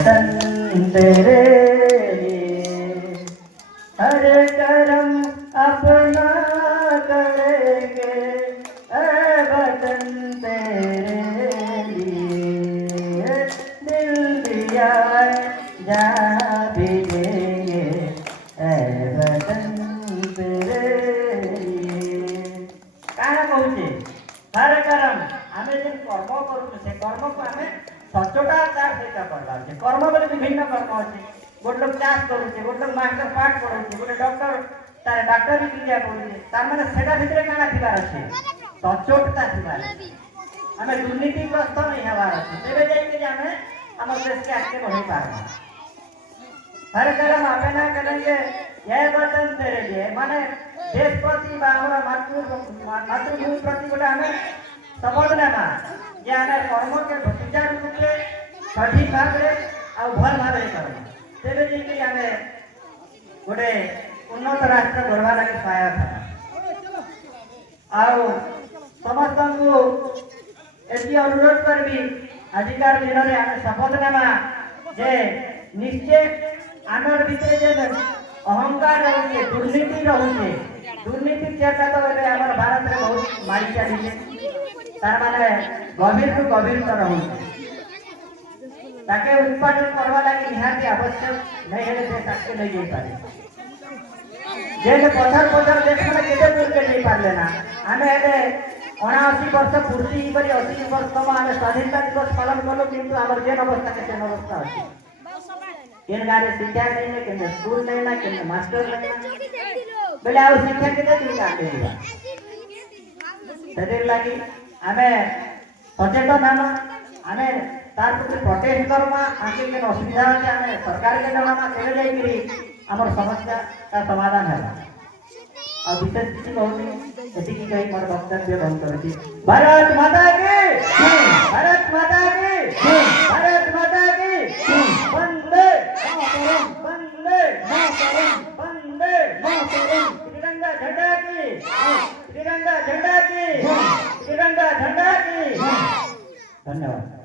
वतन तेरे लिए हर करम अपना करेंगे, ऐ वतन तेरे लिए दिल दिया जहाँ भी देंगे, ऐ वतन तेरे लिए। काना कहूचे हर करम आमे जेन कर्म करूँ से कर्म को आमे सचोटा तार सहित करवा छे। कर्म बोले विभिन्न कर्म अच्छे, गोटे लोग चाष करुचे, गोटे लोग मास्टर पाठ पढ़ुचे, गोटे डॉक्टर तार डाक्टरी विद्या पढ़ुचे, तार माने सेटा भितरे काना थिबार अच्छे सचोटता थिबार आमे दुर्नीतिग्रस्त नहीं हबार अच्छे, तेबे जाई के आमे हमर देश के आगे बढ़ाई पारबा। हर कर्म आपे ना करेंगे यह वतन तेरे लिए माने देश प्रति बा हमरा मातृभूमि प्रति गोटे आमे शपथनामा जे आमे कर्म के सुचारू रूपे सठिक भाव आ भल भाव करबा, तेबे जे आमे गोटे उन्नत राष्ट्र गढ़वा लगे सहायक हेबा। समस्त को एति अनुरोध करबी आजिकार दिन में आमे शपथनामा जे निश्चय आमर भितर जे अहंकार रहुचे, दुर्नीति रहुचे, दुर्नीति चेष्टा तो आमर भारत में बहुत मारी चली तार माने गभीर टू गभीरतर रहुचे, ताके उत्पादन करवा लगी निहाती आवश्यक नहीं हेले देश आगे नहीं जाई पारे। जे पछर पछर देश में केते दूर के नहीं पारले ना आमे हेले 79 वर्ष पूर्ति ही करी 80 वर्ष तम आमे स्वाधीनता दिवस पालन कलो, किंतु आमर जेन अवस्था के तेन अवस्था अछि। केन गारे शिक्षा नहीं है, केन स्कूल नहीं ना, केन मास्टर नहीं ना, बोले आ शिक्षा केते दूर काटे दिबा। तदेर लागि आमे सचेतन हमा, आमे तार प्रति प्रोटेस्ट करमा, आके के असुविधा अछि आमे सरकार के जमाना तेरे जाई करी हमर समस्या का समाधान है। अब विशेष किसी कहूनी एति की कही मोर वक्तव्य बंद करती। भारत माता की, भारत माता की, भारत माता की, वंदे वंदे वंदे तिरंगा झंडा की, तिरंगा झंडा की, तिरंगा झंडा की। धन्यवाद।